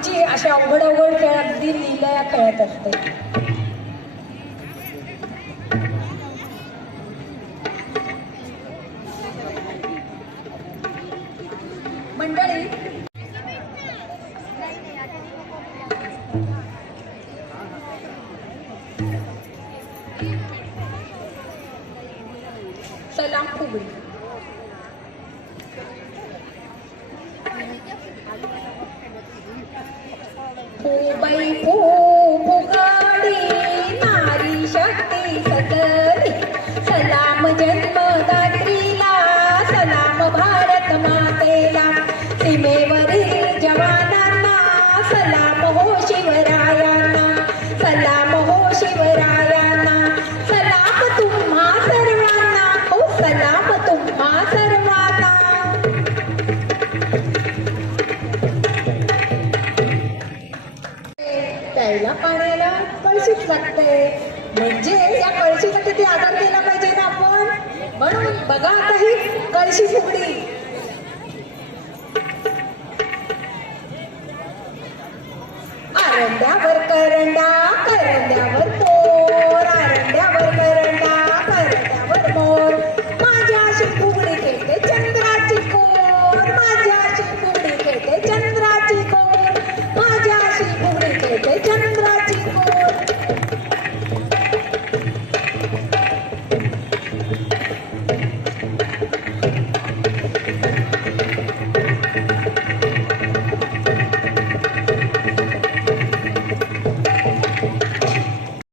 आमची अशा अवघड अवघड खेळ अगदी लिलया खेळत असते. मंडळी सलाम फुगडी. 不为不 प्यायला पाण्याला कळशीच लागते. म्हणजे या कळशीचा किती आदर केला पाहिजे ना आपण? म्हणून बघा आता ही कळशी फुगडी आरंभ्यावर करण